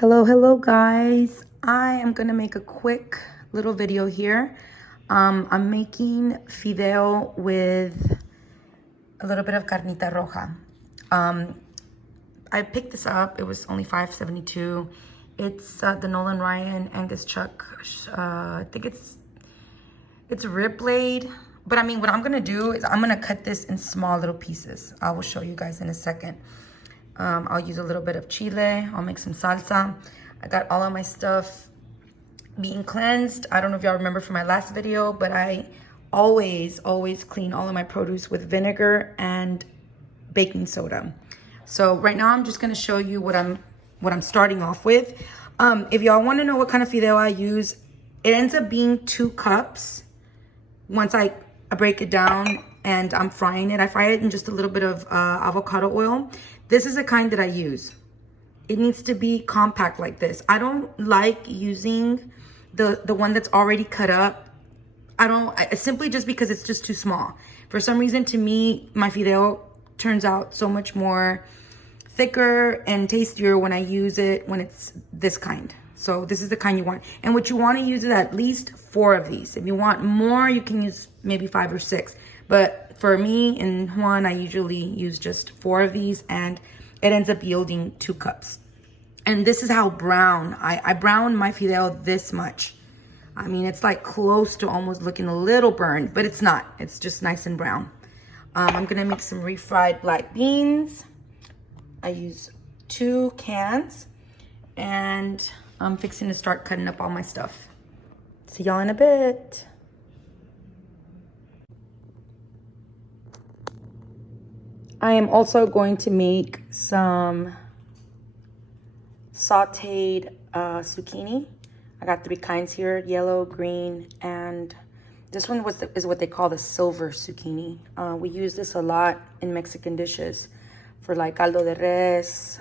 Hello guys. I am gonna make a quick little video here. I'm making fideo with a little bit of carnita roja. I picked this up. It was only $5.72. It's the Nolan Ryan Angus Chuck. I think it's rib blade. But I mean, what I'm gonna do is I'm gonna cut this in small little pieces. I will show you guys in a second. I'll use a little bit of chile. I'll make some salsa. I got all of my stuff being cleansed. I don't know if y'all remember from my last video, but I always clean all of my produce with vinegar and baking soda. So right now I'm just gonna show you what I'm starting off with. If y'all wanna know what kind of fideo I use, it ends up being 2 cups. Once I break it down and I'm frying it, I fry it in just a little bit of avocado oil. This is the kind that I use. It needs to be compact like this. I don't like using the one that's already cut up. Simply just because it's just too small. For some reason, to me, my fideo turns out so much more thicker and tastier when I use it when it's this kind. So this is the kind you want. And what you want to use is at least 4 of these. If you want more, you can use maybe 5 or 6. But for me and Juan, I usually use just 4 of these, and it ends up yielding 2 cups. And this is how brown, I brown my fideo this much. I mean, it's like close to almost looking a little burned, but it's not. It's just nice and brown. I'm gonna make some refried black beans. I use 2 cans, and I'm fixing to start cutting up all my stuff. See y'all in a bit. I am also going to make some sauteed zucchini. I got 3 kinds here, yellow, green, and this one is what they call the silver zucchini. We use this a lot in Mexican dishes for like caldo de res,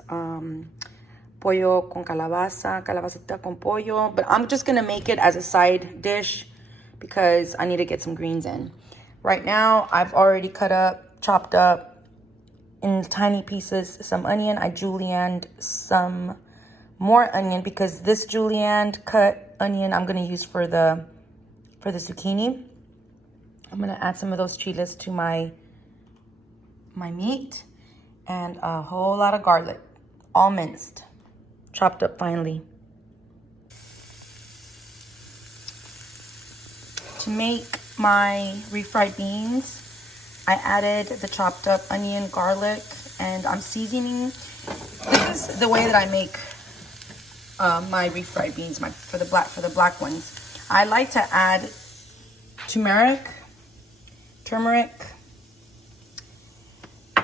pollo con calabasita con pollo. But I'm just gonna make it as a side dish because I need to get some greens in. Right now, I've already chopped up in tiny pieces some onion. I julienned some more onion because this julienned cut onion I'm gonna use for the zucchini. I'm gonna add some of those chiles to my meat, and a whole lot of garlic, all minced, chopped up finely. To make my refried beans, I added the chopped up onion, garlic, and I'm seasoning. This is the way that I make my refried beans, for the black ones. I like to add turmeric.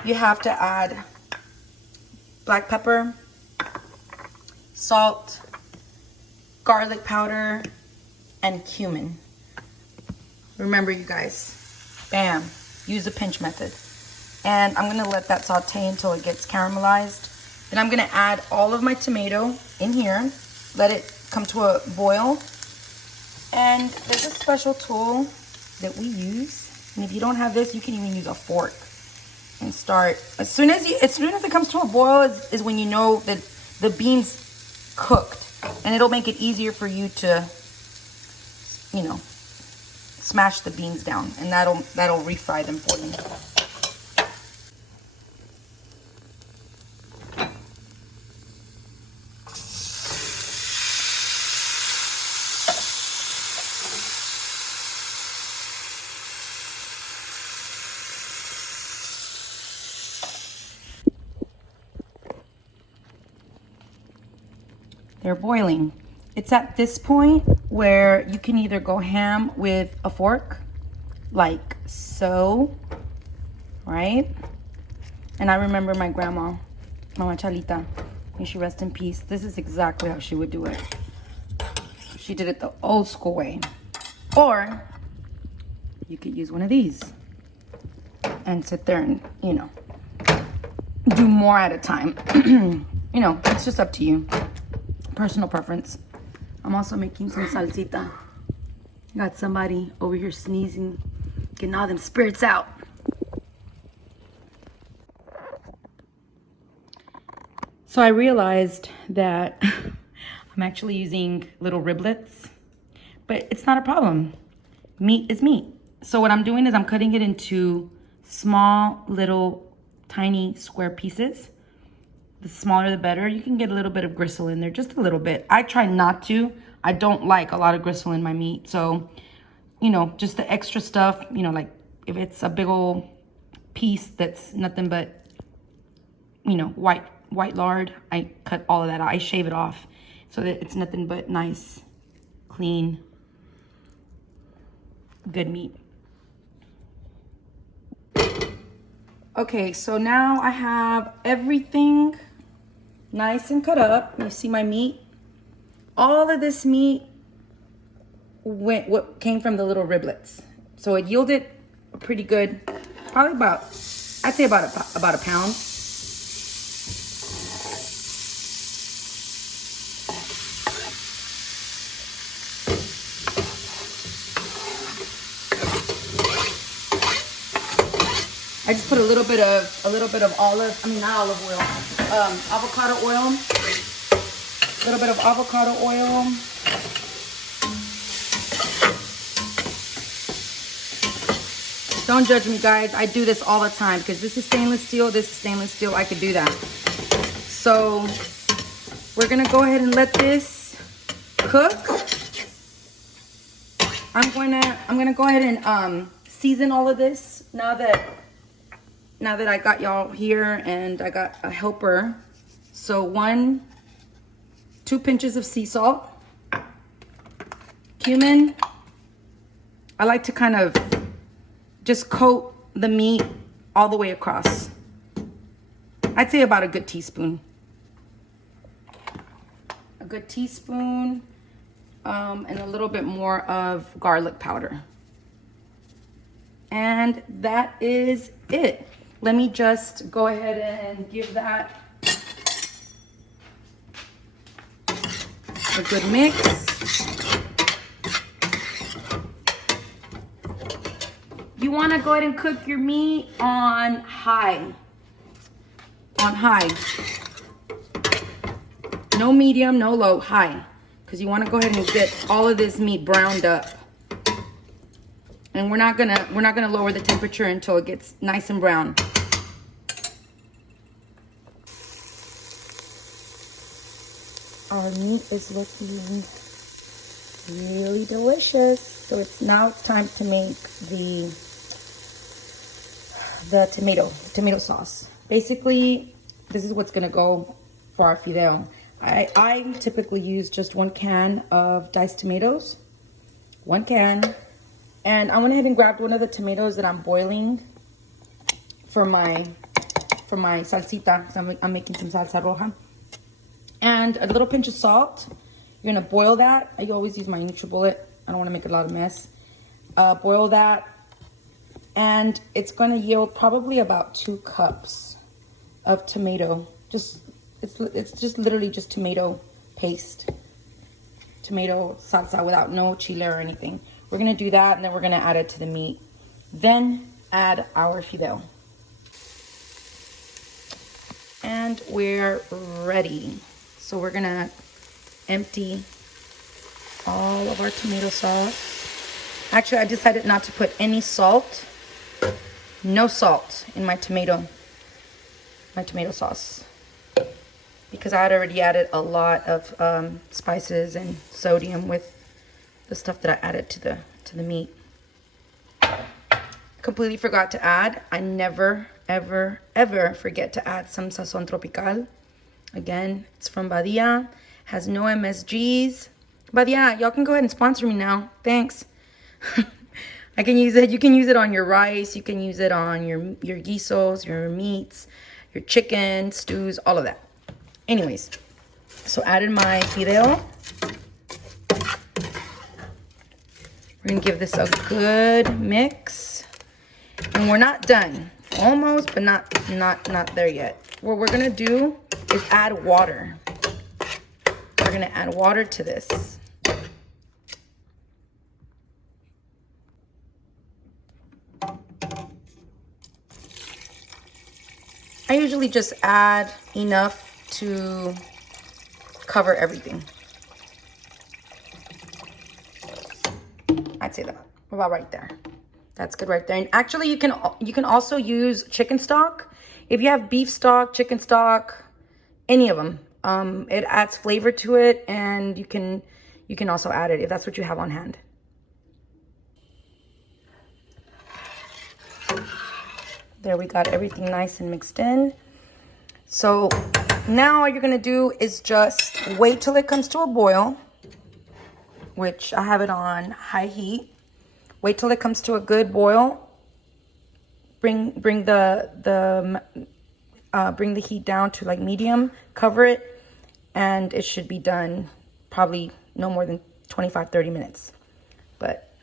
You have to add black pepper, salt, garlic powder, and cumin. Remember, you guys, bam. Use the pinch method. And I'm gonna let that saute until it gets caramelized. Then I'm gonna add all of my tomato in here, let it come to a boil. And there's a special tool that we use. And if you don't have this, you can even use a fork and start. As soon as it comes to a boil is when you know that the beans cooked. And it'll make it easier for you to, smash the beans down, and that'll refry them for you. They're boiling. It's at this point where you can either go ham with a fork, like so, right? And I remember my grandma, Mama Chalita, may she rest in peace. This is exactly how she would do it. She did it the old school way. Or you could use one of these and sit there and, do more at a time. It's just up to you. Personal preference. I'm also making some salsita. Got somebody over here sneezing, getting all them spirits out. So I realized that I'm actually using little riblets, but it's not a problem. Meat is meat. So what I'm doing is I'm cutting it into small, little, tiny square pieces. The smaller the better. You can get a little bit of gristle in there, just a little bit. I try not to. I don't like a lot of gristle in my meat. So, you know, just the extra stuff, you know, like if it's a big old piece that's nothing but, you know, white lard, I cut all of that out. I shave it off so that it's nothing but nice, clean, good meat. Okay, so now I have everything nice and cut up. You see my meat? All of this meat what came from the little riblets. So it yielded a pretty good, probably about, I'd say about a pound. I just put a little bit of avocado oil. A little bit of avocado oil. Don't judge me, guys. I do this all the time because this is stainless steel. This is stainless steel. I could do that. So we're gonna go ahead and let this cook. I'm gonna go ahead and season all of this now that I got y'all here and I got a helper. So 2 pinches of sea salt, cumin. I like to kind of just coat the meat all the way across. I'd say about a good teaspoon. A good teaspoon, and a little bit more of garlic powder. And that is it. Let me just go ahead and give that a good mix. You want to go ahead and cook your meat on high. On high. No medium, no low, high. Because you want to go ahead and get all of this meat browned up. And we're not gonna lower the temperature until it gets nice and brown. Our meat is looking really delicious. So now it's time to make the tomato sauce. Basically, this is what's gonna go for our fideo. I typically use just 1 can of diced tomatoes. 1 can. And I went ahead and grabbed one of the tomatoes that I'm boiling for my salsita. So I'm making some salsa roja. And a little pinch of salt. You're gonna boil that. I always use my NutriBullet. I don't wanna make a lot of mess. Boil that. And it's gonna yield probably about 2 cups of tomato. It's just literally just tomato paste. Tomato salsa without no chile or anything. We're gonna do that and then we're gonna add it to the meat. Then add our fideo. And we're ready. So we're gonna empty all of our tomato sauce. Actually, I decided not to put any salt. No salt in my tomato sauce. Because I had already added a lot of spices and sodium with the stuff that I added to the meat. Completely forgot to add. I never, ever, ever forget to add some sazon tropical. Again, it's from Badia. Has no MSGs. Badia, y'all can go ahead and sponsor me now. Thanks. I can use it. You can use it on your rice. You can use it on your guisos, your meats, your chicken, stews, all of that. Anyways, so added my fideo. We're gonna give this a good mix. And we're not done. Almost, but not there yet. What we're gonna do is add water. We're gonna add water to this. I usually just add enough to cover everything. I'd say that. About right there. That's good right there. And actually, you can also use chicken stock. If you have beef stock, chicken stock, any of them, it adds flavor to it, and you can also add it if that's what you have on hand. There, we got everything nice and mixed in. So now all you're gonna do is just wait till it comes to a boil, which I have it on high heat. Wait till it comes to a good boil. Bring the heat down to like medium. Cover it, and it should be done probably no more than 25-30 minutes. But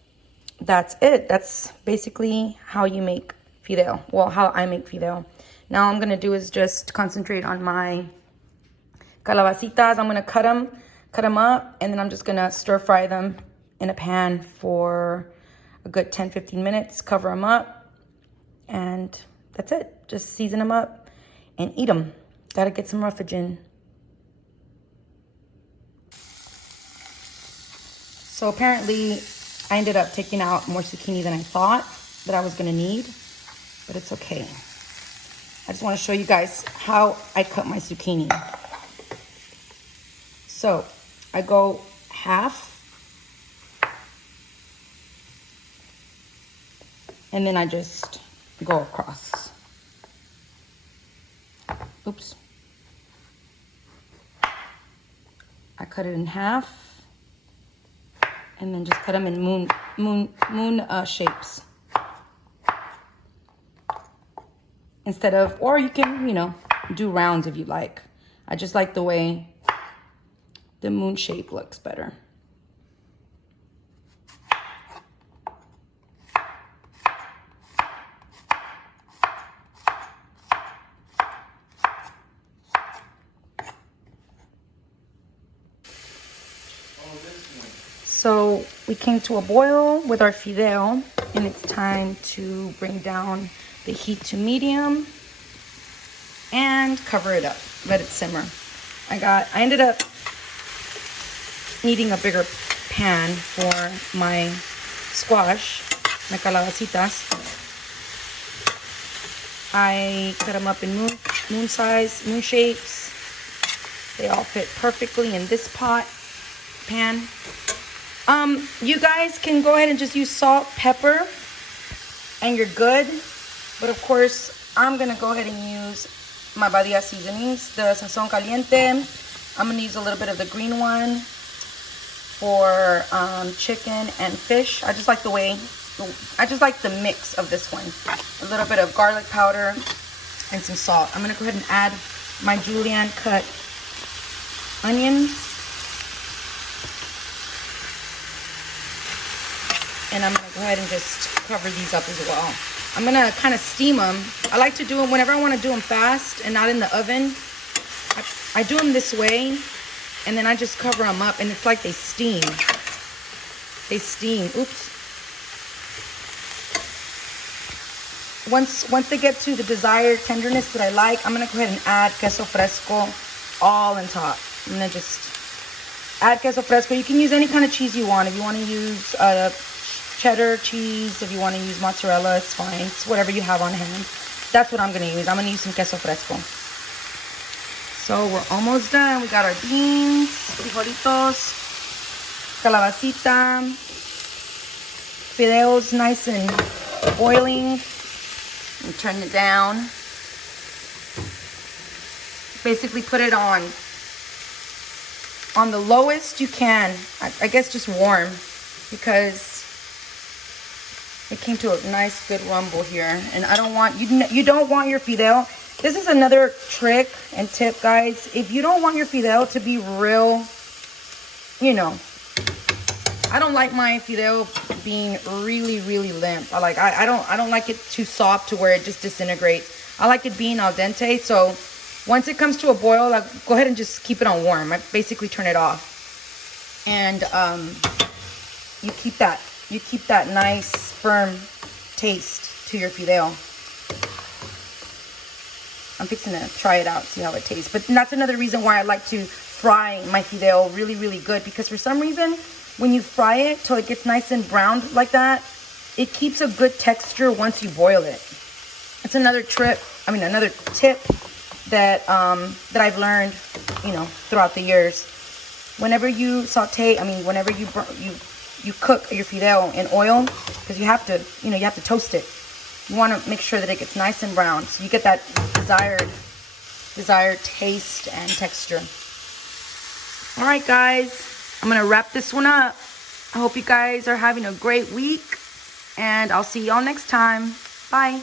that's it. That's basically how you make fideo. Well, how I make fideo. Now all I'm gonna do is just concentrate on my calabacitas. I'm gonna cut them up, and then I'm just gonna stir fry them in a pan for a good 10-15 minutes. Cover them up, and that's it. Just season them up and eat them. Gotta get some roughage in. So apparently I ended up taking out more zucchini than I thought that I was gonna need, but it's okay. I just want to show you guys how I cut my zucchini. So I go half, and then I just go across. Oops. I cut it in half, and then just cut them in moon shapes. Instead of, or you can, do rounds if you like. I just like the way the moon shape looks better. So we came to a boil with our fideo, and it's time to bring down the heat to medium and cover it up. Let it simmer. I ended up needing a bigger pan for my squash, my calabacitas. I cut them up in moon size, moon shapes. They all fit perfectly in this pan. You guys can go ahead and just use salt, pepper, and you're good. But of course, I'm gonna go ahead and use my Badia seasonings, the Sazon Caliente. I'm gonna use a little bit of the green one for chicken and fish. I just like the mix of this one. A little bit of garlic powder and some salt. I'm gonna go ahead and add my julienne cut onions. And I'm gonna go ahead and just cover these up as well. I'm gonna kind of steam them. I like to do them whenever I want to do them fast and not in the oven. I do them this way, and then I just cover them up, and it's like they steam. They steam. Oops. Once they get to the desired tenderness that I like, I'm gonna go ahead and add queso fresco all on top. I'm gonna just add queso fresco. You can use any kind of cheese you want. If you want to use cheddar cheese, if you want to use mozzarella, it's fine. It's whatever you have on hand. That's what I'm going to use. I'm going to use some queso fresco. So we're almost done. We got our beans, frijolitos, calabacita, fideos nice and boiling. And turn it down. Basically put it on the lowest you can. I guess just warm, because it came to a nice good rumble here, and I don't want you don't want your fideo. This is another trick and tip, guys. If you don't want your fideo to be real, I don't like my fideo being really limp. I don't like it too soft to where it just disintegrates. I like it being al dente. So once it comes to a boil, go ahead and just keep it on warm. I basically turn it off, and you keep that nice firm taste to your fideo. I'm fixing to try it out, see how it tastes. But that's another reason why I like to fry my fideo really good, because for some reason when you fry it till it gets nice and browned like that, it keeps a good texture once you boil it. It's another tip that that I've learned, you know, throughout the years. Whenever you saute, whenever you cook your fideo in oil, because you have to, you know, you have to toast it. You want to make sure that it gets nice and brown, so you get that desired taste and texture. All right, guys, I'm gonna wrap this one up. I hope you guys are having a great week, and I'll see y'all next time. Bye.